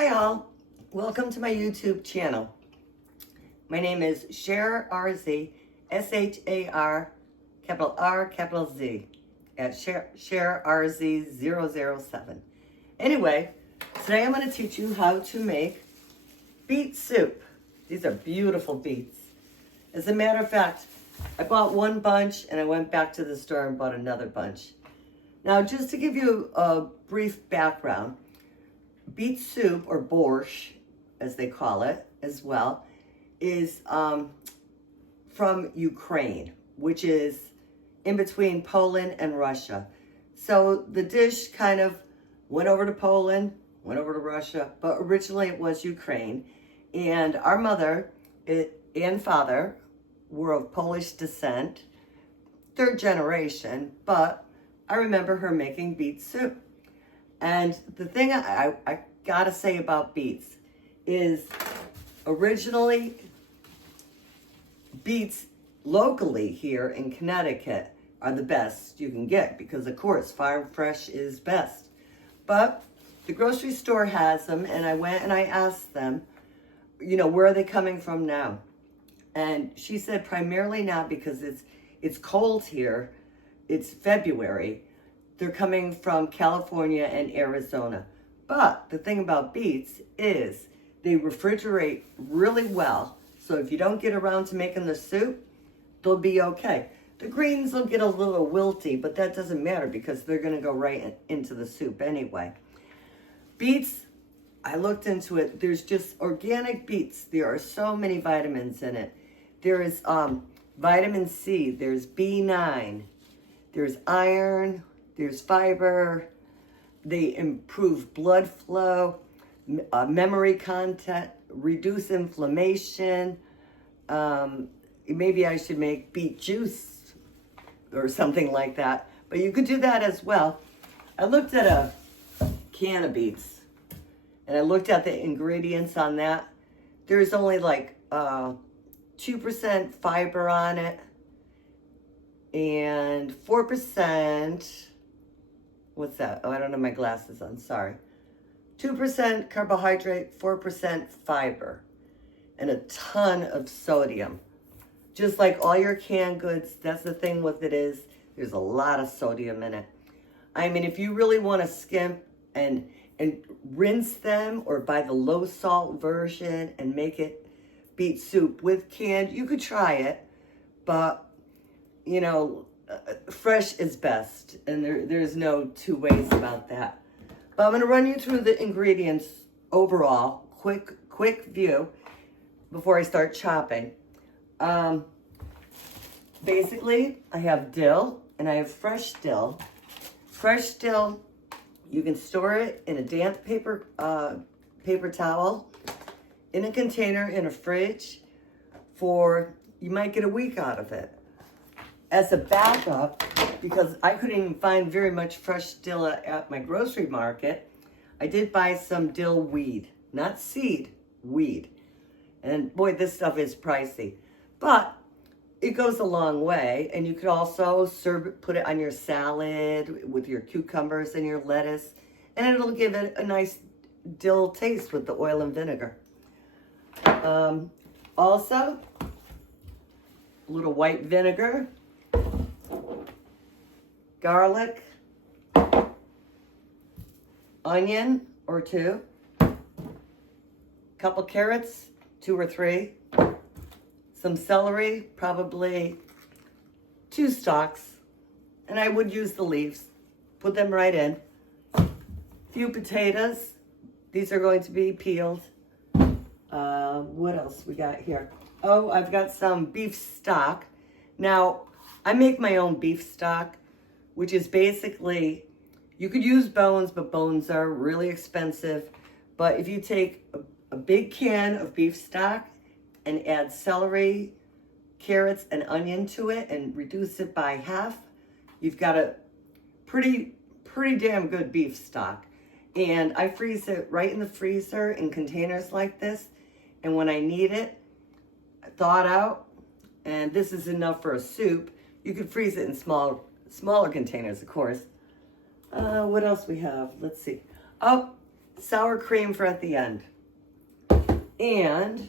Hi all, welcome to my YouTube channel. My name is Cher RZ, S-H-A-R, capital R, capital Z, at Cher RZ007. Anyway, today I'm going to teach you how to make beet soup. These are beautiful beets. As a matter of fact, I bought one bunch and I went back to the store and bought another bunch. Now, just to give you a brief background, beet soup, or borscht, as they call it as well, is from Ukraine, which is in between Poland and Russia. So the dish kind of went over to Poland, went over to Russia, but originally it was Ukraine. And our mother and father were of Polish descent, third generation, but I remember her making beet soup. And the thing I gotta say about beets is originally beets locally here in Connecticut are the best you can get because, of course, farm fresh is best. But the grocery store has them, and I went and I asked them, you know, where are they coming from now? And she said primarily now because it's cold here, it's February, they're coming from California and Arizona. But the thing about beets is they refrigerate really well. So if you don't get around to making the soup, they'll be okay. The greens will get a little wilty, but that doesn't matter because they're going to go right into the soup anyway. Beets, I looked into it. There's just organic beets. There are so many vitamins in it. There is vitamin C. There's B9. There's iron. There's fiber. They improve blood flow, memory content, reduce inflammation. Maybe I should make beet juice or something like that. But you could do that as well. I looked at a can of beets and I looked at the ingredients on that. There's only like 2% fiber on it and 4%, what's that? Oh, I don't have my glasses on, sorry. 2% carbohydrate, 4% fiber, and a ton of sodium. Just like all your canned goods, that's the thing with it is, there's a lot of sodium in it. I mean, if you really want to skimp and rinse them or buy the low salt version and make it beet soup with canned, you could try it, but you know, fresh is best, and there's no two ways about that. But I'm going to run you through the ingredients overall, quick view before I start chopping. Basically, I have dill, and I have fresh dill. Fresh dill, you can store it in a damp paper towel, in a container, in a fridge, you might get a week out of it. As a backup, because I couldn't even find very much fresh dill at my grocery market, I did buy some dill weed, not seed, weed. And boy, this stuff is pricey, but it goes a long way. And you could also put it on your salad with your cucumbers and your lettuce, and it'll give it a nice dill taste with the oil and vinegar. Also, a little white vinegar, garlic, onion or two, couple carrots, 2 or 3, some celery, probably 2 stalks, and I would use the leaves, put them right in. Few potatoes, these are going to be peeled. What else we got here? Oh, I've got some beef stock. Now, I make my own beef stock, which is basically, you could use bones, but bones are really expensive. But if you take a big can of beef stock and add celery, carrots, and onion to it and reduce it by half, you've got a pretty damn good beef stock. And I freeze it right in the freezer in containers like this. And when I need it, I thaw it out. And this is enough for a soup. You could freeze it in smaller containers, of course. What else we have? Let's see. Oh, sour cream for at the end. And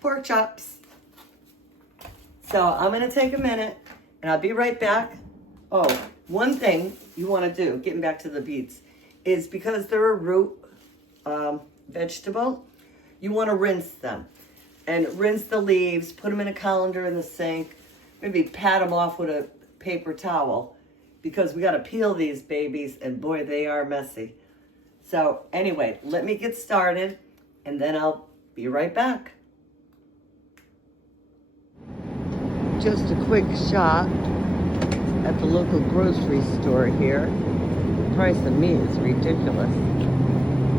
pork chops. So I'm gonna take a minute and I'll be right back. Oh, one thing you wanna do, getting back to the beets, is because they're a root vegetable, you wanna rinse them. And rinse the leaves, put them in a colander in the sink, maybe pat them off with a paper towel, because we gotta peel these babies, and boy, they are messy. So anyway, let me get started, and then I'll be right back. Just a quick shop at the local grocery store here. The price of meat is ridiculous.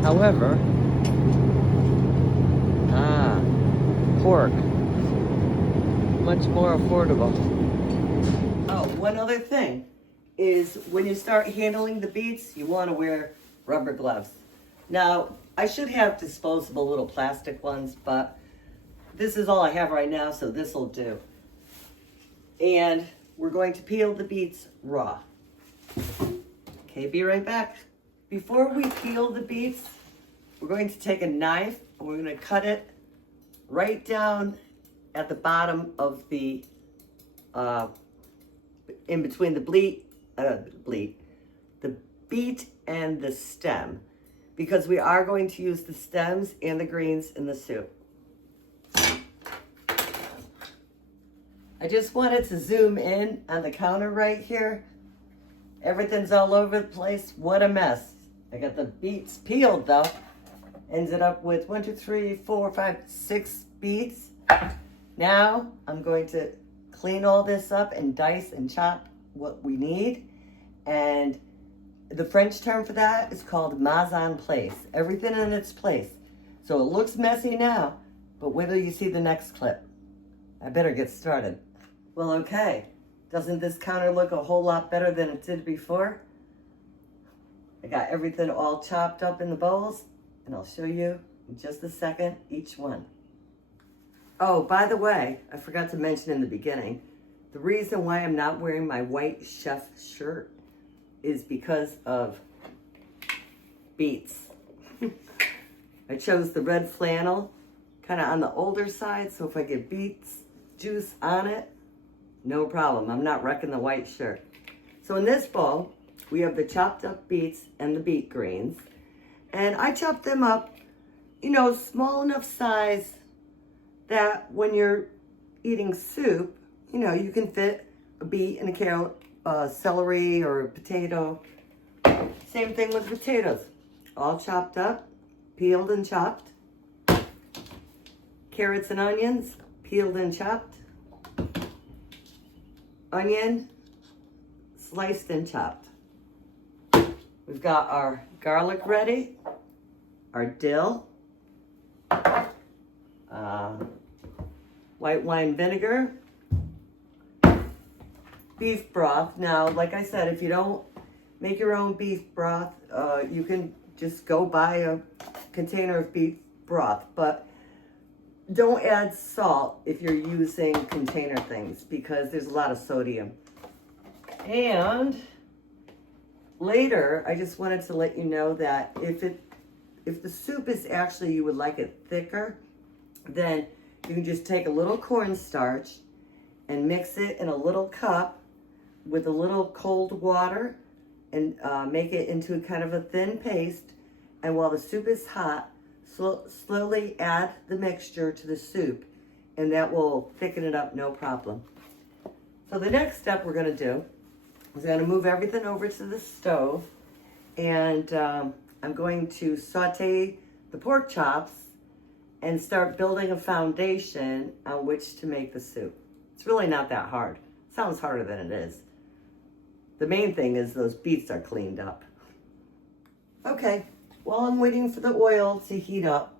However, pork, much more affordable. Oh, one other thing is when you start handling the beets, you want to wear rubber gloves. Now, I should have disposable little plastic ones, but this is all I have right now, so this will do. And we're going to peel the beets raw. Okay, be right back. Before we peel the beets, we're going to take a knife and we're going to cut it right down at the bottom of the, in between the beet and the stem, because we are going to use the stems and the greens in the soup. I just wanted to zoom in on the counter right here. Everything's all over the place. What a mess. I got the beets peeled though. Ended up with 1, 2, 3, 4, 5, 6 beets. Now I'm going to clean all this up and dice and chop what we need. And the French term for that is called mise en place. Everything in its place. So it looks messy now, but wait till you see the next clip. I better get started. Well, okay. Doesn't this counter look a whole lot better than it did before? I got everything all chopped up in the bowls, and I'll show you in just a second each one. Oh, by the way, I forgot to mention in the beginning, the reason why I'm not wearing my white chef shirt is because of beets. I chose the red flannel, kind of on the older side, so if I get beets juice on it, no problem. I'm not wrecking the white shirt. So in this bowl, we have the chopped up beets and the beet greens. And I chopped them up, you know, small enough size that when you're eating soup, you know, you can fit a beet and a carrot, celery or a potato. Same thing with potatoes. All chopped up, peeled and chopped. Carrots and onions, peeled and chopped. Onion, sliced and chopped. We've got our garlic ready, our dill, white wine vinegar, beef broth. Now, like I said, if you don't make your own beef broth, you can just go buy a container of beef broth, but don't add salt if you're using container things because there's a lot of sodium. And later, I just wanted to let you know that if the soup is actually, you would like it thicker, then you can just take a little cornstarch and mix it in a little cup with a little cold water and make it into kind of a thin paste. And while the soup is hot, slowly add the mixture to the soup, and that will thicken it up no problem. So the next step we're going to do is I'm going to move everything over to the stove, and I'm going to saute the pork chops and start building a foundation on which to make the soup. It's really not that hard. It sounds harder than it is. The main thing is those beets are cleaned up. Okay. While I'm waiting for the oil to heat up,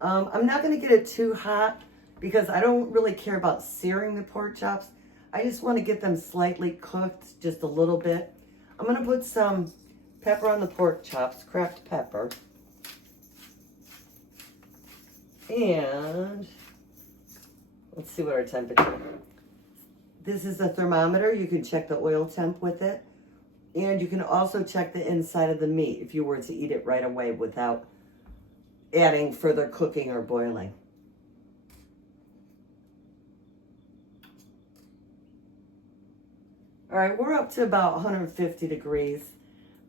I'm not going to get it too hot because I don't really care about searing the pork chops. I just want to get them slightly cooked, just a little bit. I'm going to put some pepper on the pork chops, cracked pepper. And let's see what our temperature is. This is a thermometer. You can check the oil temp with it. And you can also check the inside of the meat if you were to eat it right away without adding further cooking or boiling. All right, we're up to about 150 degrees.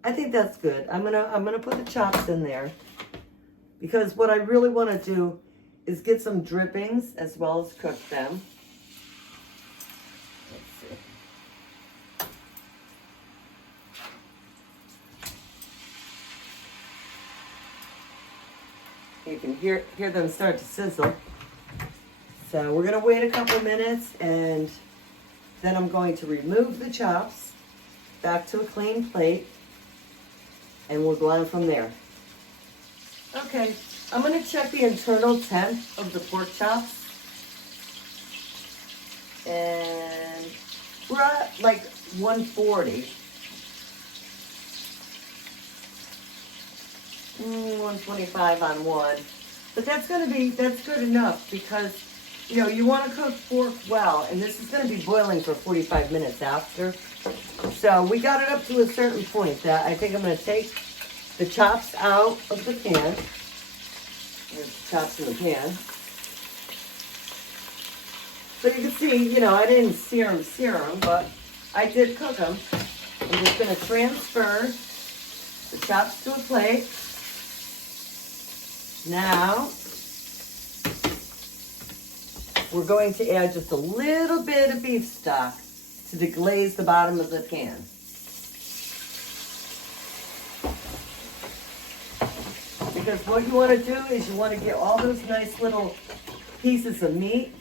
I think that's good. I'm gonna put the chops in there because what I really want to do is get some drippings as well as cook them. You can hear them start to sizzle. So we're gonna wait a couple minutes, and then I'm going to remove the chops back to a clean plate, and we'll go on from there. Okay, I'm gonna check the internal temp of the pork chops. And we're at like 140. 125 on one, but that's good enough because, you know, you want to cook pork well, and this is going to be boiling for 45 minutes after. So we got it up to a certain point that I think I'm going to take the chops out of the pan. There's the chops in the pan. So you can see, you know, I didn't sear them, but I did cook them. I'm just going to transfer the chops to a plate. Now, we're going to add just a little bit of beef stock to deglaze the bottom of the pan. Because what you want to do is you want to get all those nice little pieces of meat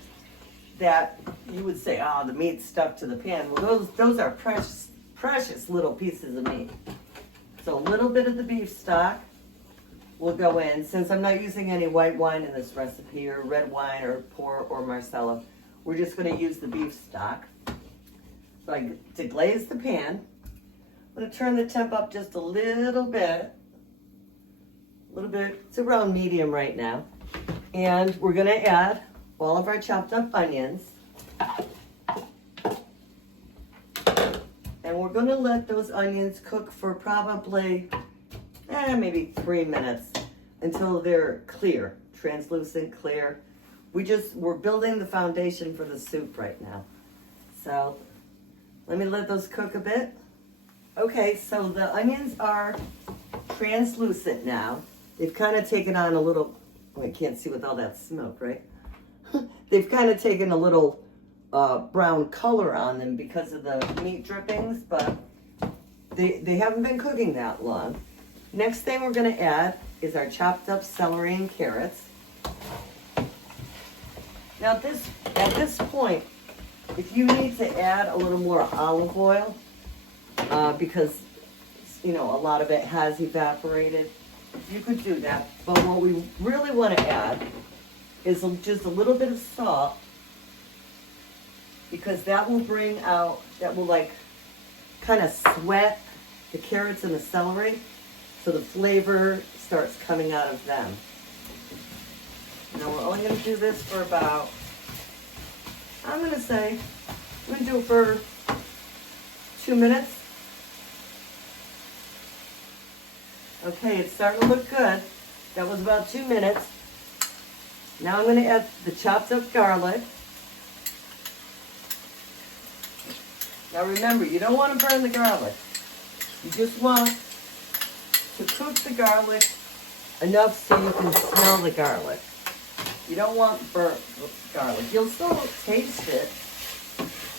that you would say, oh, the meat's stuck to the pan. Well, those are precious, precious little pieces of meat. So a little bit of the beef stock will go in. Since I'm not using any white wine in this recipe, or red wine, or port, or Marsala, we're just going to use the beef stock. So I deglaze the pan. I'm going to turn the temp up just a little bit. It's around medium right now. And we're going to add all of our chopped up onions. And we're going to let those onions cook for probably maybe 3 minutes until they're clear, translucent, clear. We're building the foundation for the soup right now. So let me let those cook a bit. Okay, so the onions are translucent now. They've kind of taken on a little, I can't see with all that smoke, right? They've kind of taken a little brown color on them because of the meat drippings, but they haven't been cooking that long. Next thing we're going to add is our chopped up celery and carrots. Now at this point, if you need to add a little more olive oil, because, you know, a lot of it has evaporated, you could do that. But what we really want to add is just a little bit of salt, because that will like kind of sweat the carrots and the celery, so the flavor starts coming out of them. Now we're only going to do this for about, I'm going to do it for 2 minutes. Okay, it's starting to look good. That was about 2 minutes. Now I'm going to add the chopped up garlic. Now remember, you don't want to burn the garlic. You just want to cook the garlic enough so you can smell the garlic. You don't want burnt garlic. You'll still taste it.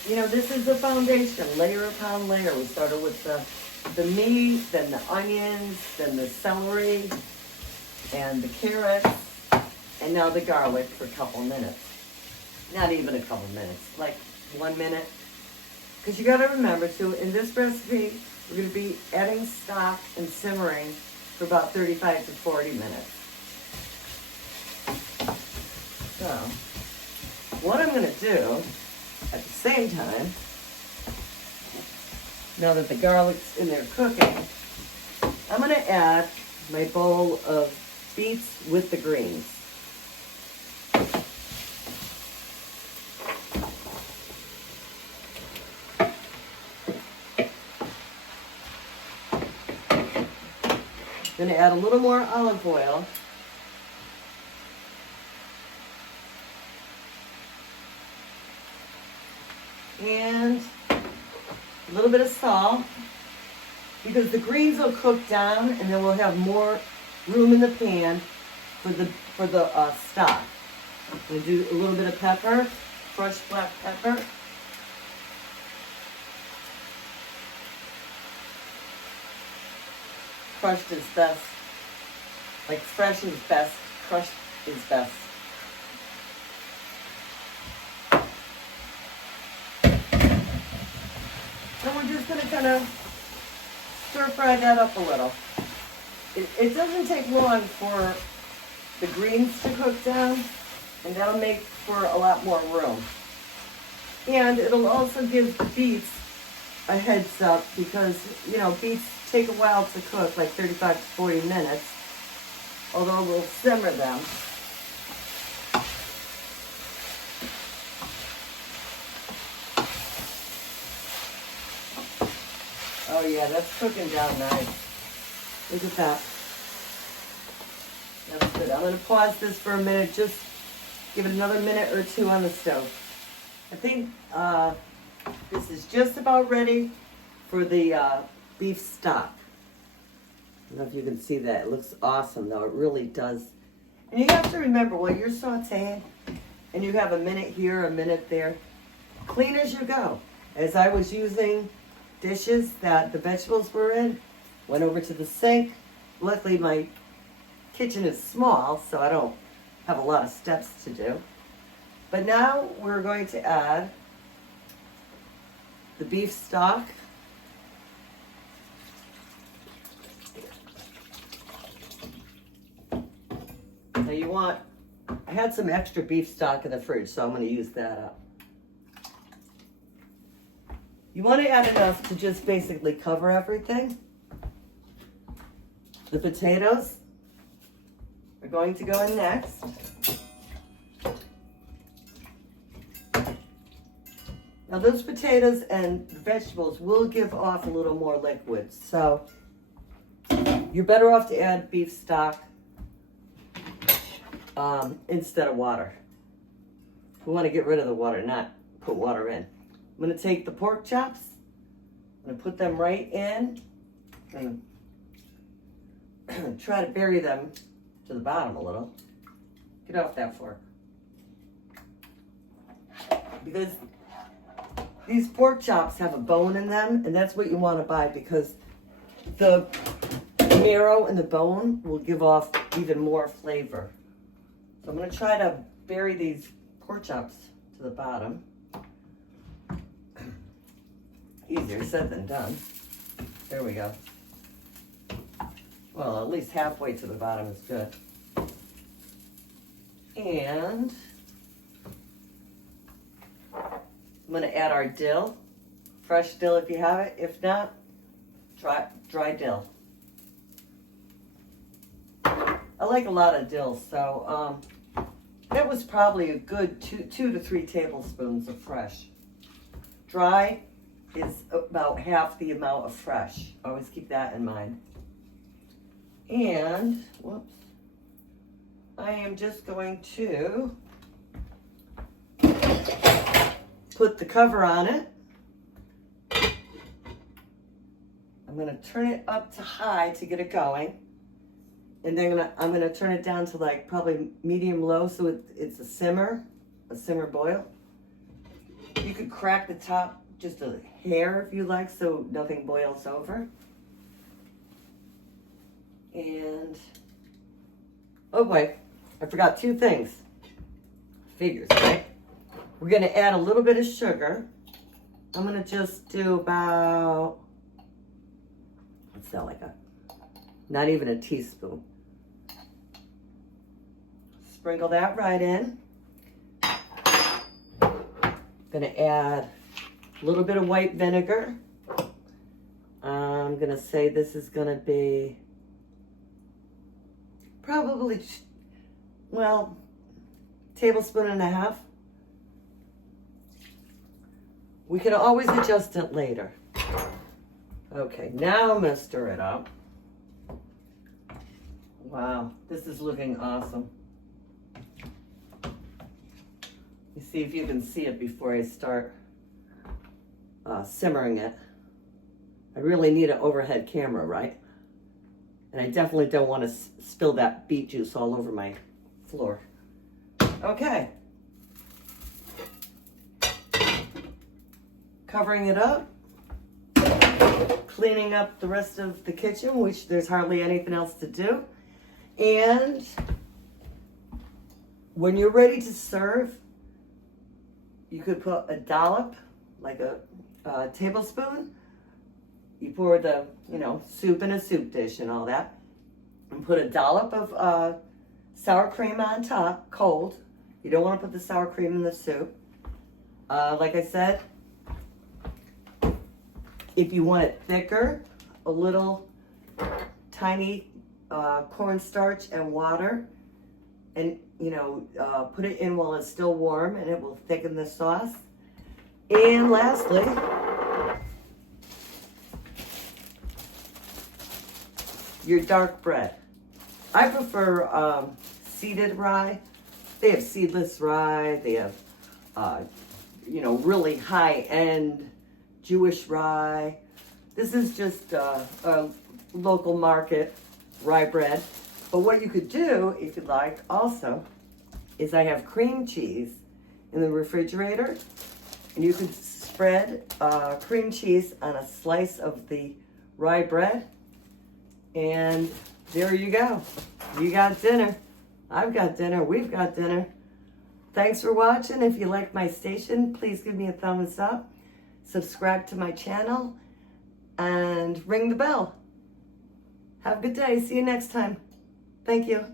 You know, this is the foundation, layer upon layer. We started with the meat, then the onions, then the celery, and the carrots, and now the garlic for a couple minutes. Not even a couple minutes, like 1 minute. Because you got to remember, too, in this recipe, we're going to be adding stock and simmering for about 35 to 40 minutes. So, what I'm going to do at the same time, now that the garlic's in there cooking, I'm going to add my bowl of beets with the greens. I'm gonna add a little more olive oil. And a little bit of salt, because the greens will cook down and then we'll have more room in the pan for the stock. I'm going to do a little bit of pepper, fresh black pepper. Crushed is best. Like fresh is best, crushed is best. And we're just going to kind of stir fry that up a little. It doesn't take long for the greens to cook down, and that'll make for a lot more room. And it'll also give the beets a heads up, because, you know, beets take a while to cook, like 35 to 40 minutes, although we'll simmer them. Oh yeah, that's cooking down nice. Look at that. That's good. I'm going to pause this for a minute, just give it another minute or two on the stove. I think this is just about ready for the beef stock. I don't know if you can see that. It looks awesome, though. It really does. And you have to remember, while you're sauteing, and you have a minute here, a minute there, clean as you go. As I was using dishes that the vegetables were in, went over to the sink. Luckily, my kitchen is small, so I don't have a lot of steps to do. But now we're going to add the beef stock. Now you want, I had some extra beef stock in the fridge, so I'm going to use that up. You want to add enough to just basically cover everything. The potatoes are going to go in next. Now those potatoes and vegetables will give off a little more liquid, so you're better off to add beef stock instead of water. We want to get rid of the water, not put water in. I'm going to take the pork chops, I'm going to put them right in, and try to bury them to the bottom a little. Get off that fork. Because these pork chops have a bone in them, and that's what you want to buy, because the marrow and the bone will give off even more flavor. So I'm going to try to bury these pork chops to the bottom. Easier said than done. There we go. Well, at least halfway to the bottom is good. And I'm going to add our dill. Fresh dill if you have it. If not, dry dill. I like a lot of dill, so that was probably a good 2 to 3 tablespoons of fresh. Dry is about half the amount of fresh. Always keep that in mind. And, whoops, I am just going to put the cover on it. I'm going to turn it up to high to get it going. And then I'm gonna turn it down to like probably medium low, so it's a simmer boil. You could crack the top just a hair if you like, so nothing boils over. And, oh boy, I forgot 2 things. Figures, right? We're gonna add a little bit of sugar. I'm gonna just do about, what's that, like not even a teaspoon. Sprinkle that right in. Gonna add a little bit of white vinegar. I'm gonna say this is gonna be probably, well, 1.5 tablespoons. We can always adjust it later. Okay, now I'm gonna stir it up. Wow, this is looking awesome. You see if you can see it before I start simmering it. I really need an overhead camera, right? And I definitely don't want to spill that beet juice all over my floor. Okay. Covering it up. Cleaning up the rest of the kitchen, which there's hardly anything else to do. And when you're ready to serve, you could put a dollop, like a tablespoon. You pour the, soup in a soup dish and all that. And put a dollop of sour cream on top, cold. You don't want to put the sour cream in the soup. Like I said, if you want it thicker, a little tiny cornstarch and water. And, put it in while it's still warm and it will thicken the sauce. And lastly, your dark bread. I prefer seeded rye. They have seedless rye. They have, really high-end Jewish rye. This is just a local market rye bread. But what you could do, if you'd like, also, is I have cream cheese in the refrigerator. And you could spread cream cheese on a slice of the rye bread. And there you go. You got dinner. I've got dinner. We've got dinner. Thanks for watching. If you like my station, please give me a thumbs up. Subscribe to my channel. And ring the bell. Have a good day. See you next time. Thank you.